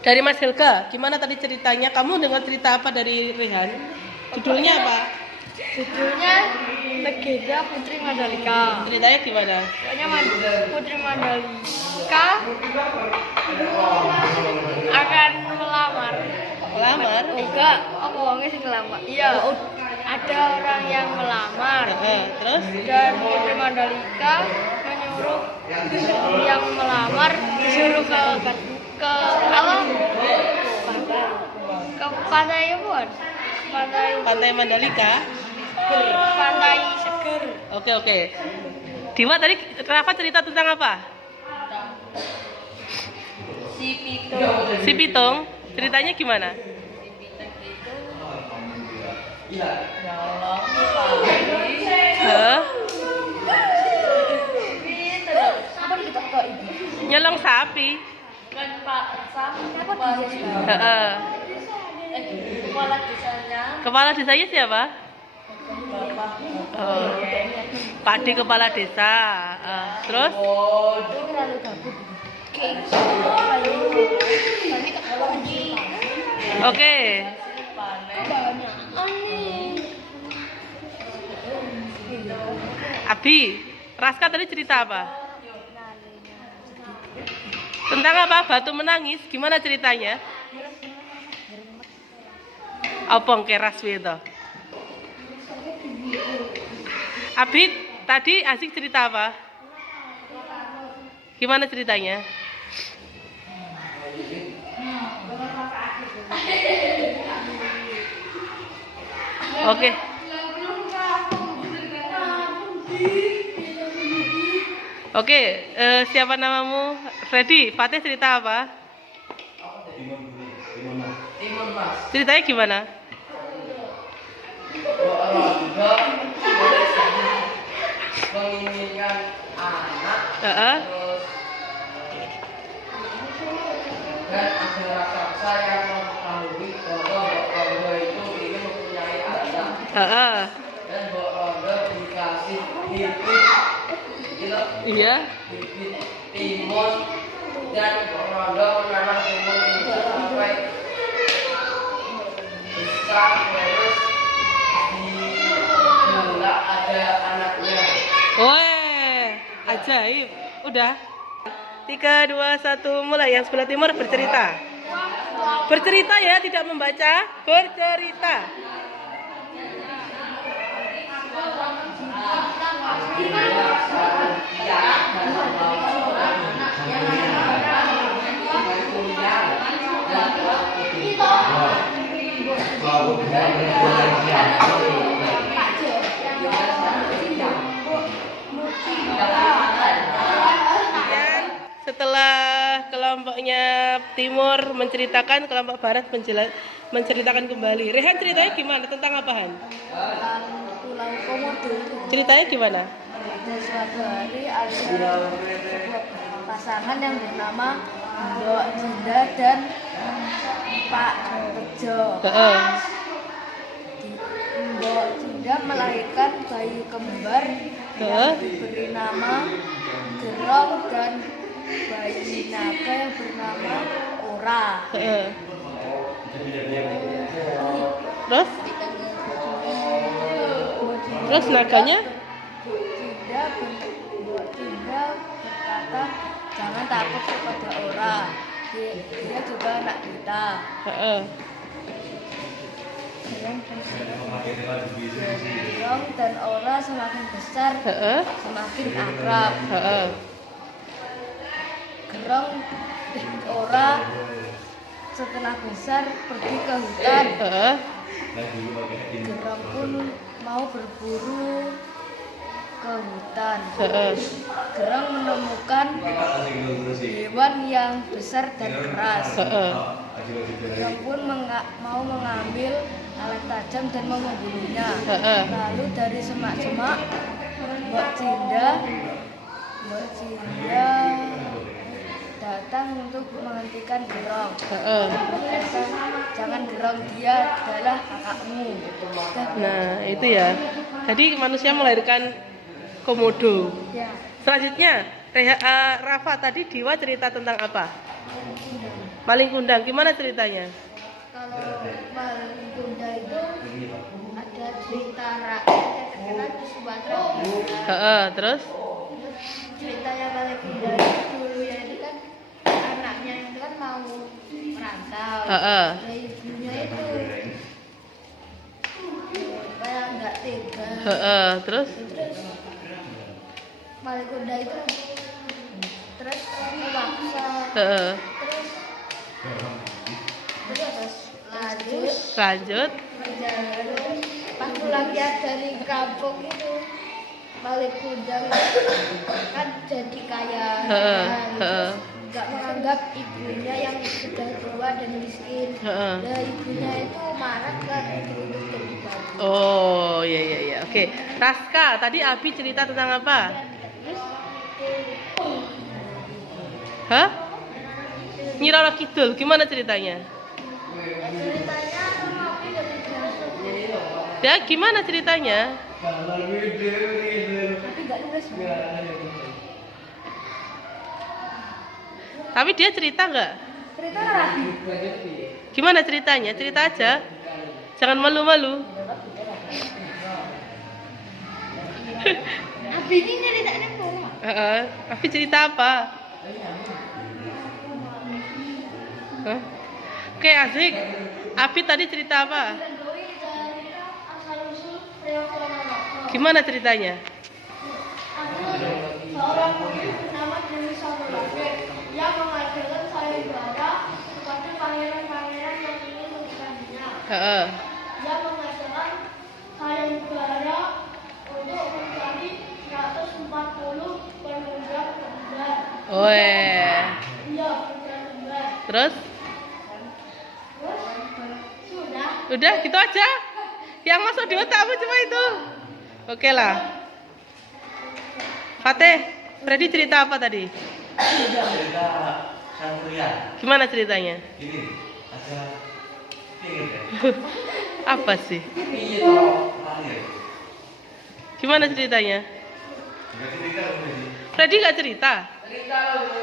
Dari Mas Helga, gimana tadi ceritanya? Kamu dengar cerita apa dari Rehan? Judulnya apa? Judulnya Legenda Putri Mandalika. Ceritanya gimana? Pokoknya Putri Mandalika akan melamar. Melamar? Enggak, apa wongnya sih ngelamar? Iya, ada orang yang melamar. Terus? Dan Putri Mandalika menyuruh yang melamar disuruh ke apa? Ke pantai apa? Pantai Mandalika. Pantai Seger. Oke. Diwa tadi Rafa cerita tentang apa? Si Pitung. Ceritanya gimana? Nyolong sapi. Kepala desanya siapa? Padi kepala desa. Terus? Oke. Abi, Raska tadi cerita apa? Tentang apa? Batu menangis. Gimana ceritanya? Apa keras itu? Abi, tadi Asik cerita apa? Gimana ceritanya? Oke. Oke, siapa namamu? Freddy, Fatih cerita apa? Ceritanya gimana? Menginginkan anak, terus dan ada raksasa yang mengetahui bahwa Mbok Rondo itu ingin mempunyai anak. Dan Mbok Rondo dikasih bibit, Iya. bibit timun, dan Mbok Rondo menanam timun itu sampai besar, terus di ada anaknya. Weh, ajaib. Udah. 3, 2, 1, mulai. Yang sebelah timur bercerita. Bercerita ya, tidak membaca. Bercerita. Setelah kelompoknya timur menceritakan, kelompok barat menceritakan kembali. Rehan ceritanya gimana? Tentang apaan? Pulau Komodo. Ceritanya gimana? Pada suatu hari ada sebuah pasangan yang bernama Mbok Jinda dan Pak Tejo. Mbok Jinda melahirkan bayi kembar yang diberi nama Gerong dan bayi naga yang bernama Ora. Terus naganya? Mbok Jinda berkata, takut kepada orang. Dia juga anak kita. Heeh. Gerong dan ora semakin besar, Heeh. semakin akrab. Heeh. Gerong ora setelah besar pergi ke hutan. Heeh. Gerong pun mau berburu ke hutan. Heeh. Gerong menemukan hewan yang besar dan keras. Heeh. Gerong pun mau mengambil alat tajam dan mau membunuhnya. Heeh. Lalu dari semak-semak Mbak Cinda datang untuk menghentikan Gerong. Heeh. Berkata, jangan Gerong, dia adalah kakakmu. Nah, itu ya. Jadi manusia melahirkan komodo. Ya, Selanjutnya, Rafa tadi Diwa cerita tentang apa? Maling kundang. Gimana ceritanya? kalau Maling Kunda itu ada cerita rakyat yang terkenal di Sumatera. Heeh, terus? Ceritanya Maling Kunda itu dulu ya itu kan anaknya itu kan mau merantau. Heeh. Nah, ibunya itu kayak nggak tega. Heeh, terus? Terus Maling Kunda itu terus memaksa. Heeh. Terus lanjut Lanjut. perjalanan pas pulang ya dari kampung itu Maling Kunda kan jadi kaya. Heeh, Nah, heeh. nggak menganggap ibunya yang sudah tua dan miskin. Heeh. Nah, ibunya itu marah kan untuk jadi babu. Oh, iya iya iya. Oke. Raska, tadi Abi cerita tentang apa? Hah? Nyi Roro Kidul, gimana ceritanya? Ceritanya tapi dari biasa. Ya, gimana ceritanya? Tapi nggak nulis. Tapi dia cerita nggak? Cerita lagi. Gimana ceritanya? Cerita aja. Jangan malu-malu. Abi ini ceritanya apa? Abi cerita apa? Hah? Oke, asik. Abi tadi cerita apa? Gimana ceritanya? Seorang putri bernama Dewi Samudra yang mengajarkan sayembara kepada pangeran-pangeran yang ingin menikahnya. Heeh. Dia mengajarkan sayembara untuk mencari 140 penunggang kembar. Weh. Iya, penunggang kembar. Terus? Terus sudah. Udah gitu aja. Yang masuk di otakmu cuma itu. Oke lah. Fateh, Freddy cerita apa tadi? Cerita Sangkuriang. Gimana ceritanya? Ini ada pingin ya. Apa sih? Iya toh lahir. Gimana ceritanya? Enggak cerita ini. Freddy nggak cerita? Cerita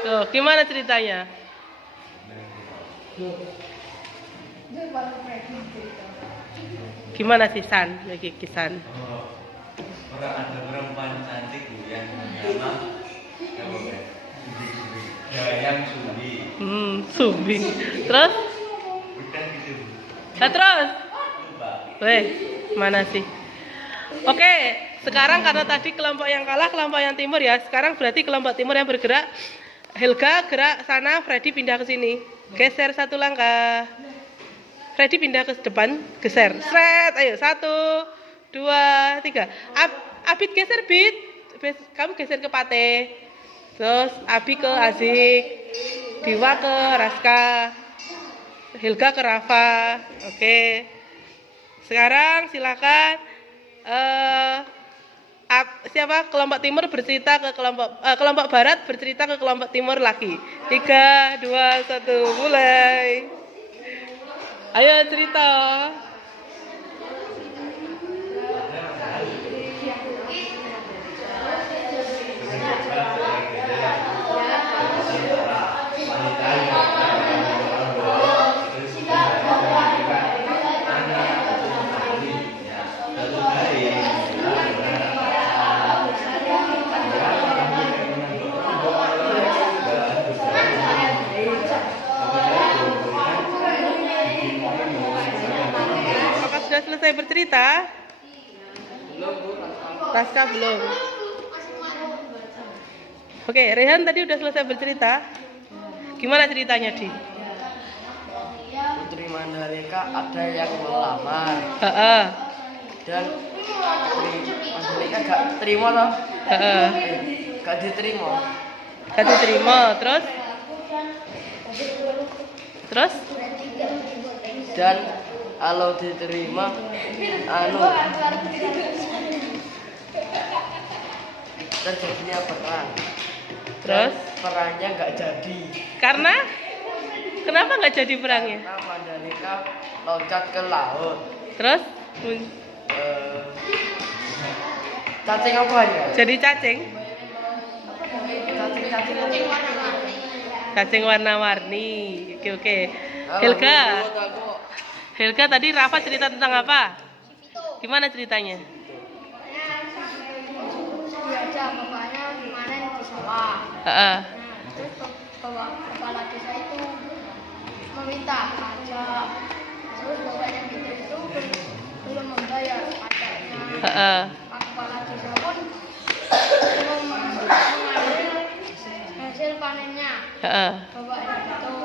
Tuh, gimana ceritanya? Dia baru pregnant cerita. Gimana sih San? Lagi kisan. Orang ada perempuan cantik bu yang bernama Dayang Sumbi. Sumbing. Terus? Bukan gitu bu. Nah, terus? Lupa. Weh, mana sih? Oke, sekarang karena tadi kelompok yang kalah, kelompok yang timur ya. Sekarang berarti kelompok timur yang bergerak. Helga gerak sana, Freddy pindah ke sini. Geser satu langkah. Freddy pindah ke depan, geser. Sret, ayo 1, 2, 3. Abid geser Bid. Kamu geser ke Pate. Terus Abi ke Azik. Diwa ke Raska. Helga ke Rafa. Oke. Sekarang silakan siapa kelompok timur bercerita ke kelompok barat bercerita ke kelompok timur lagi. 3, 2, 1, mulai. Ayo cerita. selesai bercerita? Belum Bu, Raska belum. Oke, Rehan tadi udah selesai bercerita. Gimana ceritanya, Di? Putri Mandalika ada yang melamar Heeh. dan Putri Mandalika gak terima toh? Heeh. Gak diterima. Gak diterima, terus? Terus? Dan kalau diterima terjadinya perang. Terus? Dan perangnya nggak jadi Karena? Kenapa nggak jadi perangnya? karena Mandalika loncat ke laut. Terus? Cacing apa ya? Jadi cacing? Cacing Cacing warna-warni. Oke. Helga. Helga tadi Rafa cerita tentang apa? Gimana ceritanya? Diajak bapaknya manen di sawah. Heeh. Terus kepala desa itu meminta pajak. Terus bapaknya kita itu belum membayar pajaknya. Heeh. Kepala desa pun belum mengambil hasil panennya. Heeh. Bapaknya itu.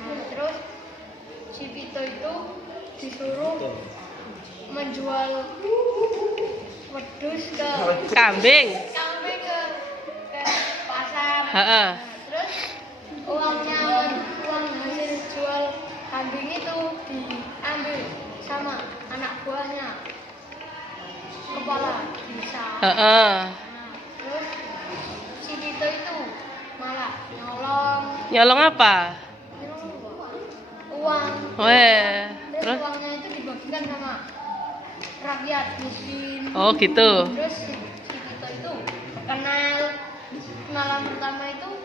Nah, terus si Vito itu disuruh menjual wedus ke Kambing. sampai ke pasar. Heeh. Terus uang hasil jual kambing itu diambil sama anak buahnya kepala desa. Heeh. Nah, terus si Tito itu malah nyolong Nyolong apa? uang. Weh. Terus Terus? uangnya itu dibagikan sama rakyat miskin. Oh gitu. Terus si Tito itu kenalan pertama itu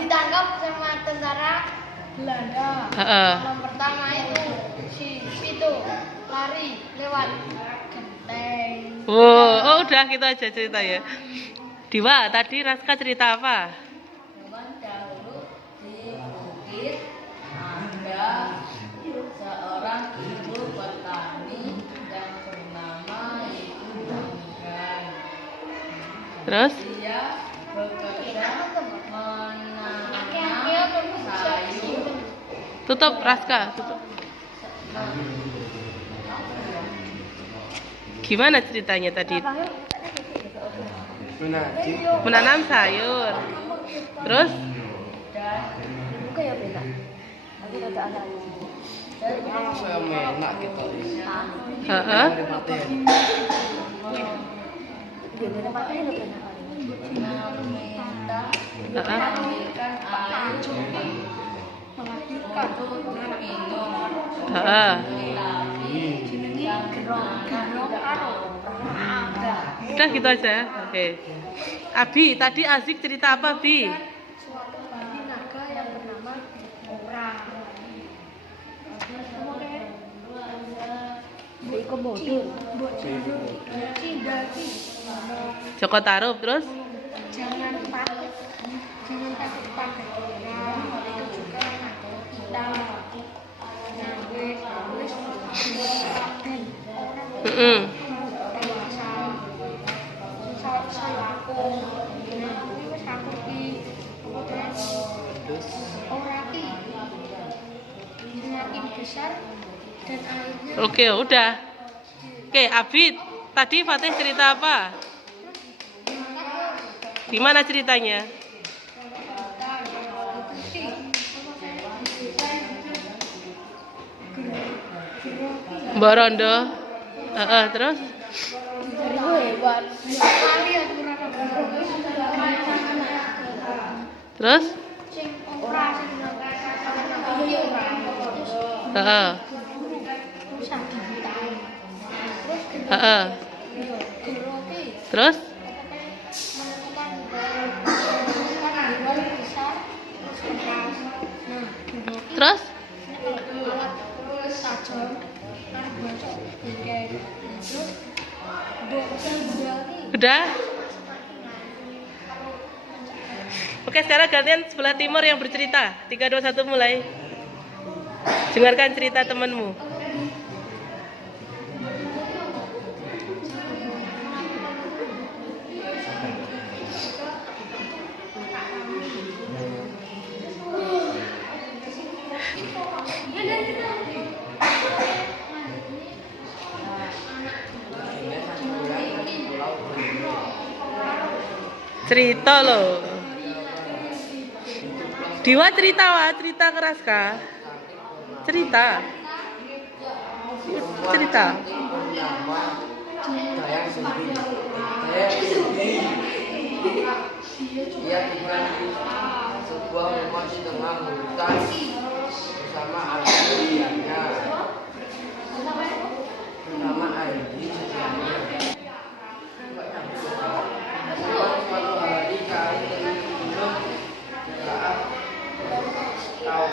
ditangkap sama tentara Belanda. Heeh. Kenalan pertama itu si Tito lari lewat genteng. Oh udah gitu aja cerita ya. Diwa, tadi Raska cerita apa? Zaman dahulu di bukit ada seorang ibu petani yang bernama Ibu Manggan. Terus? Dia bekerja menanam sayur. Tutup Raska, tutup. Gimana ceritanya tadi? Menanam sayur. Terus? Saya menak gitu. Heeh. Meminta Heeh. memberikan air untuk minum. Heeh. Tapi yang Udah gitu aja. Oke. Abi, tadi Azik cerita apa, Bi? Suatu hari naga yang bernama Orang. Cindaki. Joko Tarub terus? Jangan takut pakai orang. Itu juga naga kita. Nah, wis Raden orang Heeh. dewasa. Saya aku. Nah, ini wis aku ki. Kemudian orang ki semakin besar dan airnya Oke, udah. Oke, Abi, tadi Fatih cerita apa? Gimana ceritanya? Mbak Rondo. Heeh, terus? hebat. Kalian Terus? sing operasi nang iya Heeh. bisa digital. Terus Heeh. guru ki Terus? menemukan hewan besar terus keras. Nah, guru ki Terus? alat tajam kan bocok bengkel. Terus benda ki Udah? Oke, sekarang gantian sebelah timur yang bercerita. 3, 2, 1 mulai. Dengarkan cerita temanmu. Cerita loh. Diwa cerita wah, cerita keras kah? Cerita. Cerita. Saya sedih. Dia tinggal di sebuah rumah di tengah hutan bersama ayahnya. Bersama Aidi sedianya. Suatu hari kami belum saat tahu.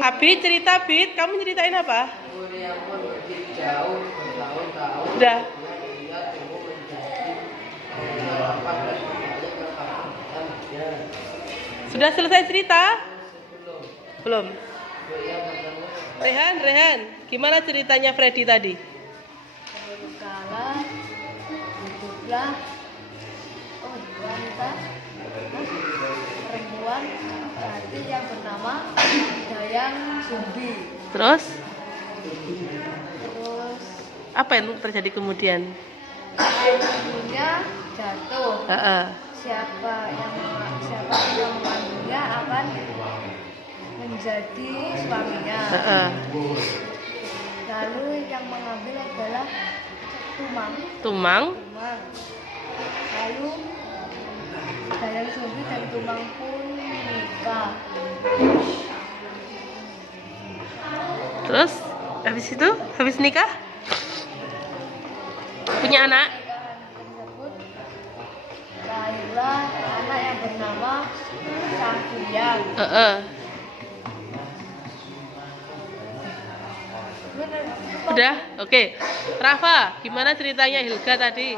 Abi cerita, Bit, kamu ceritain apa? Kemudian pun pergi jauh bertahun-tahun. Udah. Dia tumbuh menjadi rapat dan kembali ke kampungnya. Sudah selesai cerita? Belum. Belum. Dia bertemu Rehan, gimana ceritanya Freddy tadi? Suatu kala hiduplah wanita perempuan cantik yang bernama Dayang Sumbi. Terus Terus apa yang terjadi kemudian? air ibunya jatuh. Siapa yang mengandungnya akan menjadi suaminya. Lalu yang mengambil adalah Tumang. Tumang. Lalu Dayang Sumbi dan Tumang pun nikah. Terus habis nikah punya anak. Tersebut lahirlah anak yang bernama Sanghyang. Udah, oke. Rafa, gimana ceritanya Hilga tadi?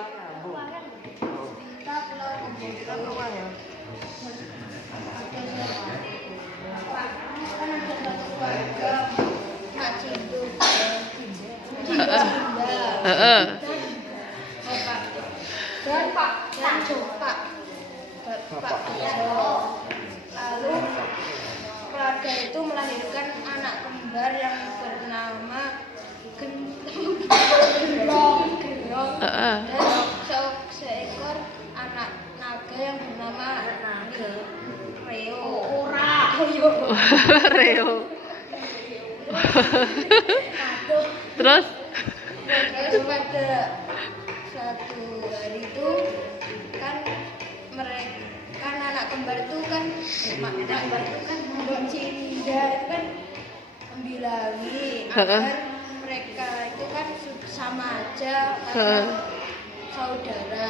Dan Pak lalu keluarga itu melahirkan anak kembar yang bernama Gerong dan seekor anak naga yang bernama Reo. Terus Pada suatu hari itu kan mereka anak kembar itu kan Mbak Cinda itu kan membilangi agar mereka itu kan sama aja karena saudara.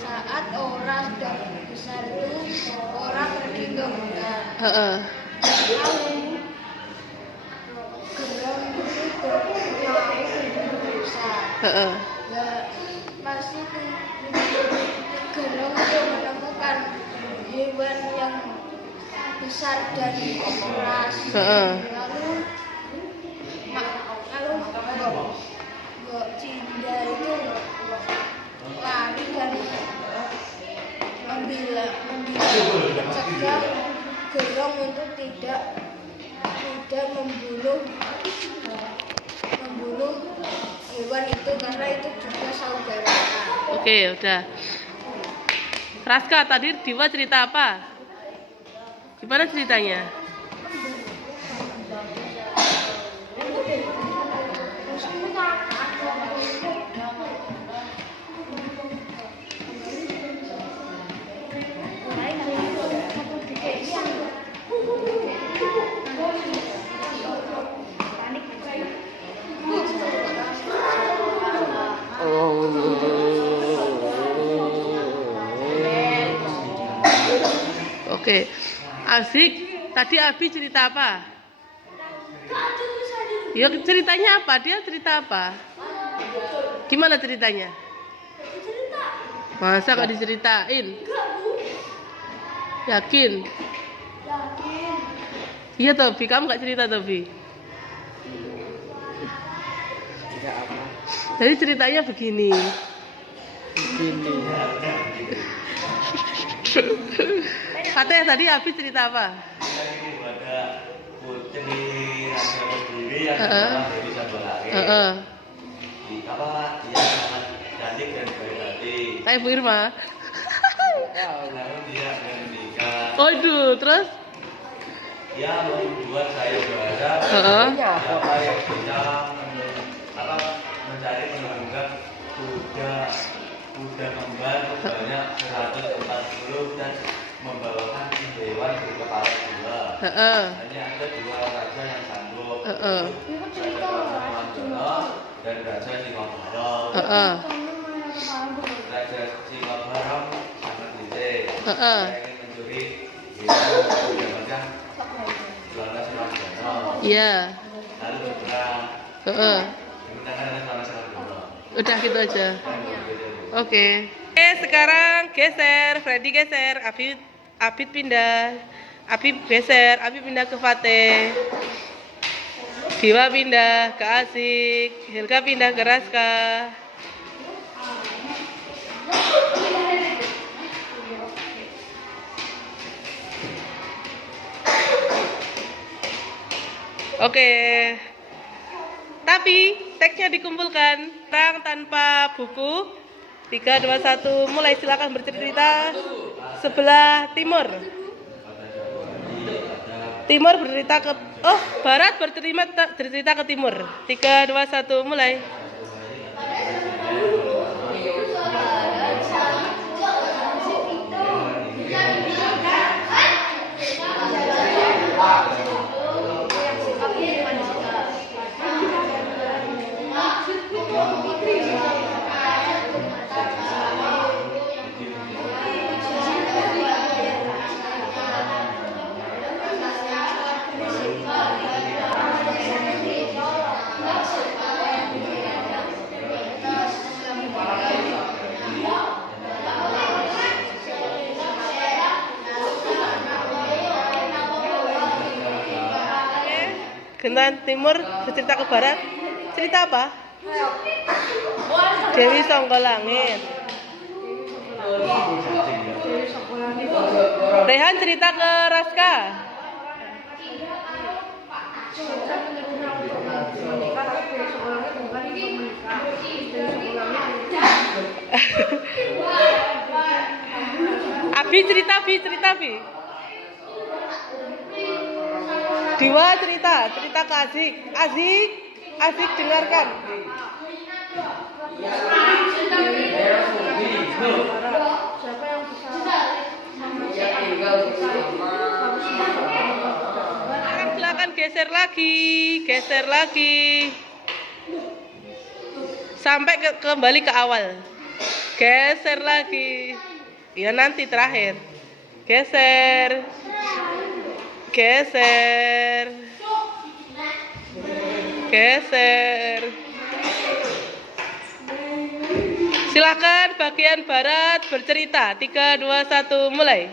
Saat orang sudah besar itu orang pergi ke hutan. Lalu Gerong itu mau besar. Pas itu Gerong itu menemukan hewan yang besar dan keras. Lalu Mbok Cinda itu lari dan mencegah Gerong untuk tidak membunuh hewan itu karena itu juga saudara. oke, udah. Raska, tadi Diwa cerita apa? Gimana ceritanya? Oke, asik. Tadi Abi cerita apa? Ya ceritanya apa? Dia cerita apa? Gimana ceritanya? Masa gak diceritain? Yakin? Yakin. Iya Tobi, kamu nggak cerita Tobi? Tidak apa. Jadi ceritanya begini. Ini. Katanya tadi Abi cerita apa? Ada putri raja berdiri yang Heeh. bernama Dewi Sambalake. Heeh. Dia sangat cantik dan baik hati. Kayak Bu Irma. Lalu dia akan menikah. Waduh, terus? Dia membuat saya juara. Heeh. Dia kayak bisa mencari menunggang kuda kembar sebanyak 140 dan membawakan dewan berkepala dua. Heeh. Hanya ada dua raja yang sanggup. Heeh. Itu cerita Raja lah. Mandono dan Raja Singobarong. Heeh. Raja Singobarong sangat licik. Heeh. Dia ingin mencuri mendapatkan Belanda Singobarong. Iya. Lalu berperang. Heeh. Dimenangkan oleh Belanda Singobarong. Udah gitu aja. Dan begitu. Oke. Sekarang geser, Freddy geser, Abid pindah, Abi geser, Abi pindah ke Fateh, Diwa pindah ke Asik, Hilka pindah ke Raska. Oke. Tapi teksnya dikumpulkan, sekarang tanpa buku. 3, 2, 1, mulai, silakan bercerita. Sebelah timur. Timur bercerita ke barat bercerita ke timur. 3, 2, 1, mulai. Gentan timur bercerita ke barat. Cerita apa? Dewi Songgolangit. Rehan cerita ke Raska. Abi cerita, Bi. Diwa cerita ke Azik dengarkan. Siapa yang bisa Silakan geser lagi. Sampai kembali ke awal. Geser lagi. Ya nanti terakhir. Geser. Silakan bagian barat bercerita. 3, 2, 1, mulai.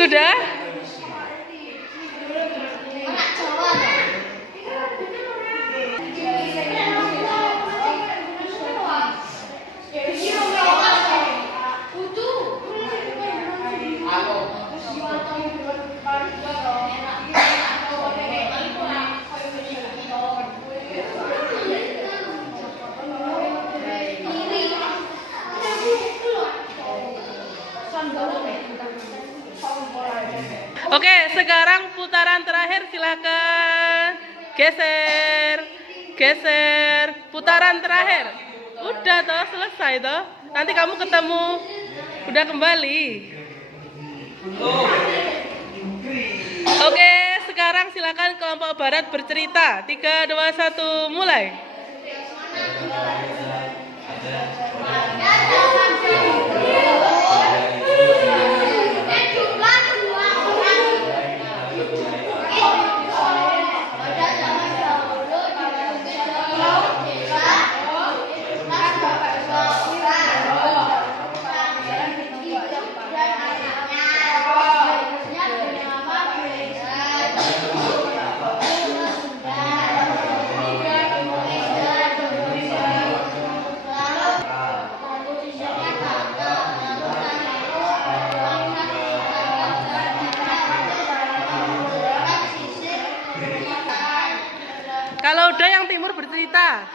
Sudah? Oke, sekarang putaran terakhir, silakan. Geser. Geser. Putaran terakhir. Udah toh, selesai toh. Nanti kamu ketemu. Udah kembali. Oke, sekarang silakan kelompok barat bercerita. 3, 2, 1, mulai. Kalau udah yang timur bercerita.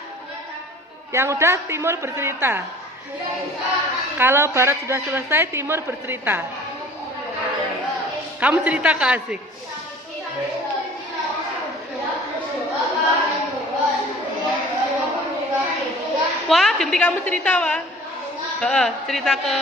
Yang udah timur bercerita. Kalau barat sudah selesai, timur bercerita. Kamu cerita ke Asik. Wah, ganti kamu cerita, wah. Cerita ke